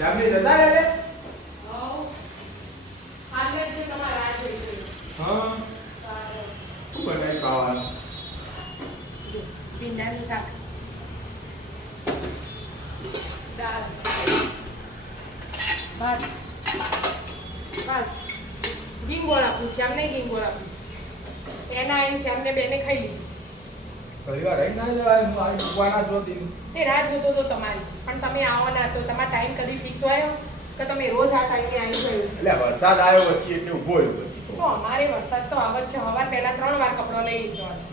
ચાબી જતા રે લે હો હાલે છે તમારા આ જોઈ જોઈ હા શું બનાવી ખાવાનું ભીંડાનું શાક દાળ ભાત બસ ગીંગોળ આપું શ્યામને ગીંગોળ આપું એના આવીને શ્યામને બેને ખાઈ લીધી પરિવાર રહી ના જવાય હું આ મૂકવાના જોતી તે રાહ જોતો તો તમારી પણ તમે આવવાના તો તમારો ટાઈમ કદી ફિક્સ હોય કે તમે રોજ આ ટાઈમે આવી ગયો એટલે વરસાદ આવ્યો પછી એટલે ઊભો રહ્યો પછી તો અમારે વરસાદ તો આવે જ છે સવાર પહેલા 3 વાર કપડો લઈ લીધો છે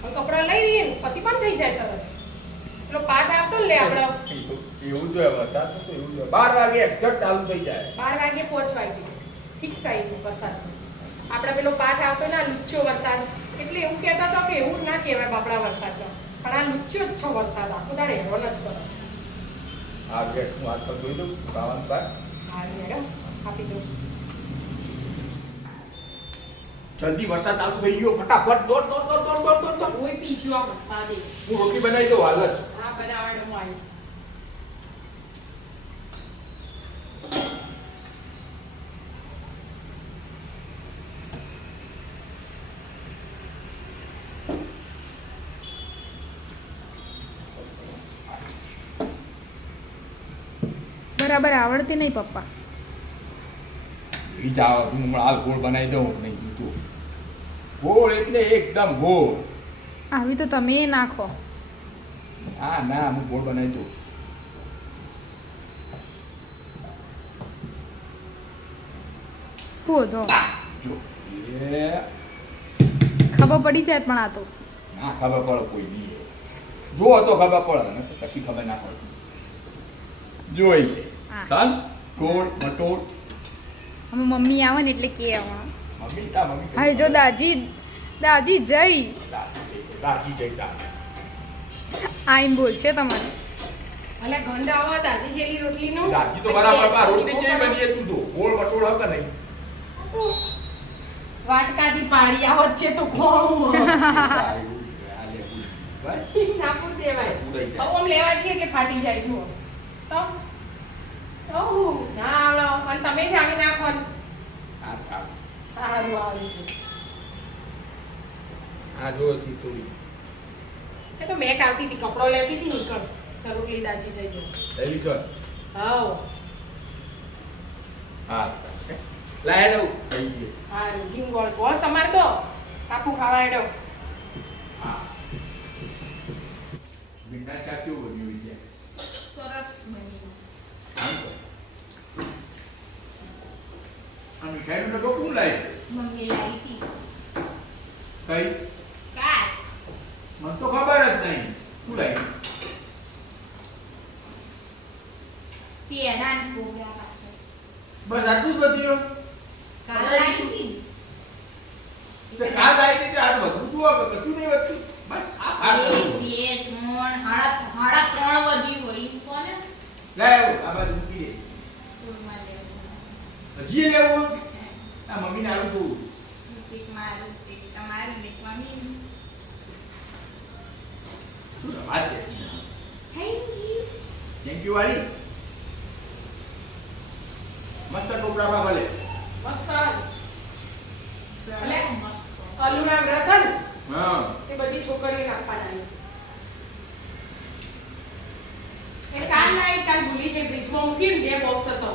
હવે કપડો લઈ લઈએ ને પછી બંધ થઈ જાય તરત પેલો પાઠ આવતો ને લે આપણે એવું જોઈએ વરસાદ તો એવું જોઈએ 12 વાગે એક્ઝેક્ટ ચાલુ થઈ જાય 12 વાગે 5 વાગે ફિક્સ ટાઈમ વરસાદ આપણે પેલો પાઠ આવતો ને લુચ્ચો વરસાદ એટલે એવું કહેતા હતો કે એવું ના કહેવાય બાપડા વરસાદ પણ આ લુચ્ચો જ છે વરસાદ આખો દાડે હેરાન જ કરો આ ગેટ હું હાથ પર જોઈ દઉં ખાવાનું પાક હા મેડમ આપી દો જલ્દી વરસાદ ચાલુ થઈ ગયો ફટાફટ દોડ દોડ દોડ દોડ દોડ દોડ દોડ કોઈ પીછું આ વરસાદે હું રોટલી બનાવી દઉં હાલ જ હા બનાવવાનું હું આવી બરાબર આવડતી નહીં પપ્પા ઈ જાવ હું હાલ ગોળ બનાવી દઉં નહીં તું ગોળ એટલે એકદમ ગોળ આવી તો તમે નાખો હા ના હું ગોળ બનાવી દઉં કૂદો જો એ ખબર પડી જાય પણ આ તો ના ખબર પડે કોઈ નહીં જો તો ખબર પડે ને તો કશી ખબર ના પડે જોઈએ હા. ચાલ ગોળ મટોળ અમે મમ્મી આવે ને એટલે કે હમણાં મમ્મી તા મમ્મી હા જો દાદી દાદી જઈ રાજી જઈતા આઈમ બોલશે તમારે અલે ગંડા આવો દાદી છેલી રોટલી નો રાજી તો બરાબર બા રોટલી કેવી બની તું તો ગોળ મટોળ હતા નહીં વાટકાથી પાડી આવત છે તો કોણ નાપુર દેવાય હવે આમ લેવા છીએ એટલે ફાટી જાય જુઓ સમ ઓહો ના આવડો અને તમે જ આવી નાખો ને. સારું આવી ગયું. આ જો થી થોડી એ તો મેક આવતી હતી કપડો લેતી હતી નીકળ રોટલી દાજી જઈ ગયો જલ્દી કર હાઉ હા લાય દઉં થઈ ગઈ હા ગીંગોળ બોસ તમારે તો કાકુ ખાવા એડો હા ભીંડા ચા કેવું બન્યું વિદ્યા સરસ બની આમ તો આ મીઠાઈનો ડબ્બો કોણ લાવ્યું મમ્મી લાવી હતી કઈ કાલ મને તો ખબર જ નહીં શું લાવ્યું પેરાન કોગરા પાસે બસ આટલું જ વધ્યું કાલ લાવી હતી તે કાલ લાવી દીધી આ બધું જુઓ કે કશું નહીં વધતું બસ ખા ખા કરો. લાય આવો, આ બાજુ મૂકી દે હજી લેવું આ મમ્મીને આવું તું શું વાત છે થેન્ક યુ વાળી મસ્ત ટોપરામાં ભલે મસ્ત ભલે આલુના વ્રત હે ને હા તે બધી છોકરીઓને આપવાના એ કાલ લાઈ કાલ ભૂલી છે ફ્રીજમાં મૂકી ને 2 બોક્સ હતો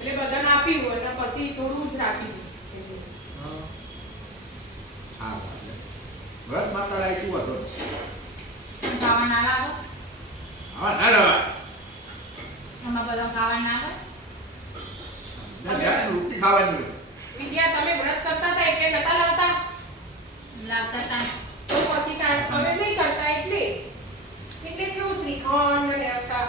એટલે બધાને આપ્યું અને પછી થોડું જ રાખી દીધું હા વ્રત માતા લાય શું હતો ખાવા ના લાવો હા ના ના આમાં બધા ખાવા ના આવે ના જાત રોટલી ખાવાની હોય. વિદ્યા તમે વ્રત કરતા હતા એટલે નતા લાવતા હતા તો પછી હવે નહીં કરતા એટલે કેવું શ્રીખંડ ને લેવતા